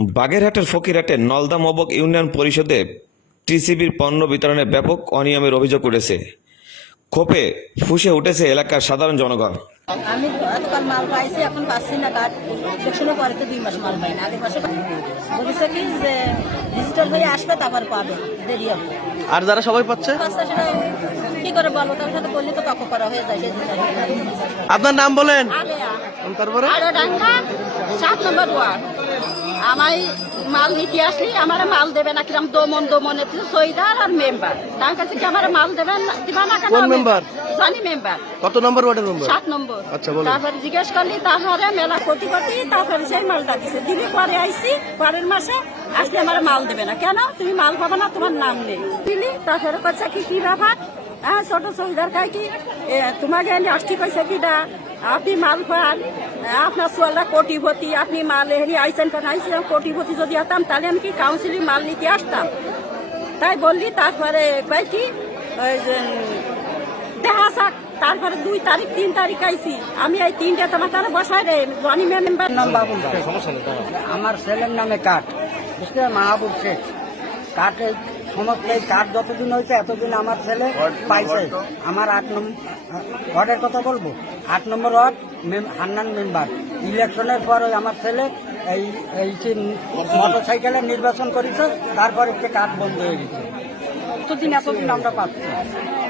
বাগেরহাটের ফকিরহাটে নলদা মবক ইউনিয়ন পরিষদে টিসিবির পণ্য বিতরণে ব্যাপক অনিয়মের অভিযোগ উঠেছে। ক্ষোভে ফুসে উঠেছে এলাকার সাধারণ জনগণ। আমি গতকাল মাল পাইছি এখন পাচ্ছি না কার্ড ইলেকশনের পরে তো দুই মাস মাল পাই না। আগের মাসে বলেছে কি যে ডিজিটাল হয়ে আসবে তারপর পাবে। দেরি হবে। আর যারা সবাই পাচ্ছে? কি করে বলব? তার সাথে বললে তো তক করা হয়ে যায় আপনার নাম বলেন। তারপরে আরও ডাঙ্গা সাত নম্বর ওয়ার্ড। আমায় মাল নিতে আসলি আমার মাল দেবে না কিরম দমন দমন সইদার আর মেম্বার। তার কাছে কি আমার মাল দেবেন দিবা না কেন member? জানি মেম্বার। কত নম্বর ওয়ার্ডের মেম্বার? সাত নম্বর। আচ্ছা, বলুন। তারপরে জিজ্ঞেস করলি তারপরে মেলা কোটি কোটি তারপরে সেই মালটা দিছে। দিলে পরে আইসি পরের মাসে আসলে আমার মাল দেবে না। কেন? তুমি মাল পাবে না তোমার নাম নেই। দিলি তারপরে কচ্ছে কি কি ব্যাপার? হ্যাঁ ছোট সহিদার কাই কি? তোমাকে আমি আসছি কইছে কি না আপনি মাল পান। আপনার সোয়ালটা কোটিপতি আপনি মাল এখানে আইসেন কেন? আইসেন কোটিপতি যদি হতাম তাহলে আমি কি কাউন্সিলিং মাল নিতে আসতাম? তাই বললি তারপরে কয় কি? ওই যে দেখা যাক তারপরে দুই তারিখ তিন তারিখ আইছি। আমি এই তিনটে তোমার তাহলে বসাই রে জনি মেম্বার নাম বাবুল রায়। আমার ছেলের নামে কাঠ বুঝতে মাহবুব শেখ। কাঠ সমস্ত এই কাঠ যতদিন হয়েছে এতদিন আমার ছেলে পাইছে। আমার আট নম্বর ওয়ার্ডের কথা বলব? আট নম্বর ওয়ার্ড মেম- হান্নান মেম্বার ইলেকশনের পর ওই আমার ছেলে এই এই মোটর সাইকেলের নির্বাচন করেছে তারপর একটি কাঠ বন্ধ হয়ে গেছে। এতদিন এতদিন আমরা পাচ্ছি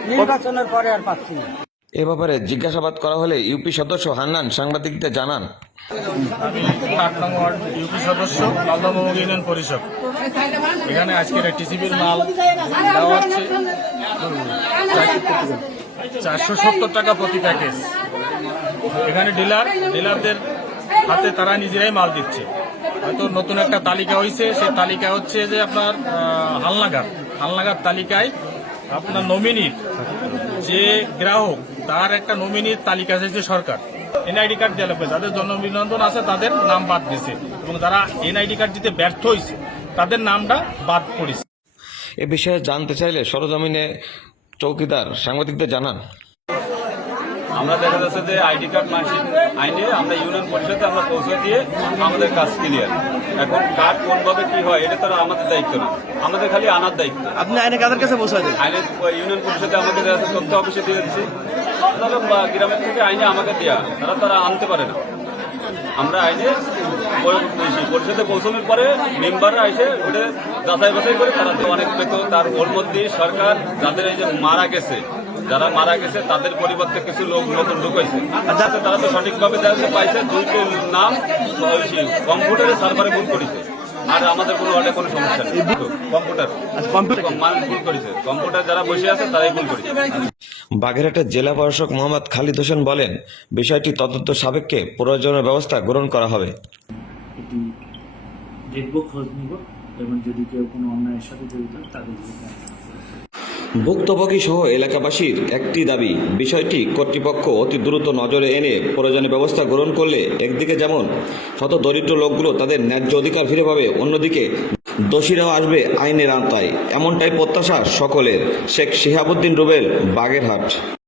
নির্বাচনের পরে আর পাচ্ছি না। এ ব্যাপারে জিজ্ঞাসাবাদ করা হলে ইউপি সদস্য হান্নান সাংবাদিকদের জানান। আমি আট নং ওয়ার্ড ইউপি সদস্য মমক ইউনিয়ন পরিষদ। এখানে আজকের টিসিবির মাল দেওয়া হচ্ছে। চারশো সত্তর টাকা প্রতি প্যাকেজ। এখানে ডিলার ডিলারদের হাতে তারা নিজেরাই মাল দিচ্ছে। হয়তো নতুন একটা তালিকা হয়েছে সেই তালিকা হচ্ছে যে আপনার আহ, হালনাগাদ। হালনাগাদ তালিকায় আপনার নমিনির যে গ্রাহক তার একটা নমিনির তালিকা এসেছে সরকার। এনআইডি কার্ড দেওয়া যাদের জন্মনিবন্ধন আছে তাদের নাম বাদ দিছে। এবং যারা এনআইডি কার্ড দিতে ব্যর্থ হয়েছে তাদের নামটা বাদ পড়েছে। এ বিষয়ে জানতে চাইলে সরজমিনে চৌকিদার সাংবাদিকদের জানান। আমরা দেখা যাচ্ছে যে আইডি কার্ড মাসিক আইনে আমরা ইউনিয়ন পরিষদে আমরা পৌঁছে দিয়ে আমাদের কাজ ক্লিয়ার এখন কার্ড কোনভাবে কি হয় এটা তো আর আমাদের দায়িত্ব না। আমাদের খালি আনার দায়িত্ব। আপনি আইনে কাদের কাছে বসাই দেন? আইনে ইউনিয়ন পরিষদে যাচ্ছে তথ্য অফিসে দিয়ে দিচ্ছি। তাহলে গ্রামের থেকে আইনে আমাকে দেওয়া তারা তারা আনতে পারে না। আমরা আইনে পরিষদে পৌঁছানোর পরে মেম্বাররা এসে ওটা যাচাই বাছাই করে তারা অনেক পেত তার ওর মধ্যে সরকার যাদের এই যে মারা গেছে যারা মারা গেছে তাদের পরিবর্তে কিছু লোক নতুন ঢুকাইছে যাতে তারা তো সঠিকভাবে দেখতে পাইছে দুইটি নাম কম্পিউটারে সার্ভারে বুক করেছে। আর আমাদের কোনো ওয়ার্ডে কোনো সমস্যা নেই। কম্পিউটার। কম্পিউটার মান ভুল করেছে। কম্পিউটার যারা বসে আছে তারাই ভুল করেছে। বাগেরহাটের জেলা প্রশাসক মোহাম্মদ খালিদ হোসেন বলেন বিষয়টি তদন্ত সাপেক্ষে প্রয়োজনীয় ব্যবস্থা গ্রহণ করা হবে। এটি দেখব খোঁজ নিব এবং যদি কেউ কোনো অন্যায়ের সাথে জড়িত তাদের ভুক্তভোগী সহ এলাকাবাসীর একটি দাবি বিষয়টি কর্তৃপক্ষ অতি দ্রুত নজরে এনে প্রয়োজনীয় ব্যবস্থা গ্রহণ করলে একদিকে যেমন শত দরিদ্র লোকগুলো তাদের ন্যায্য অধিকার ফিরে পাবে অন্যদিকে দোষীরাও আসবে আইনের আওতায়। এমনটাই প্রত্যাশা সকলের। শেখ শিহাবুদ্দিন রুবেল বাগেরহাট।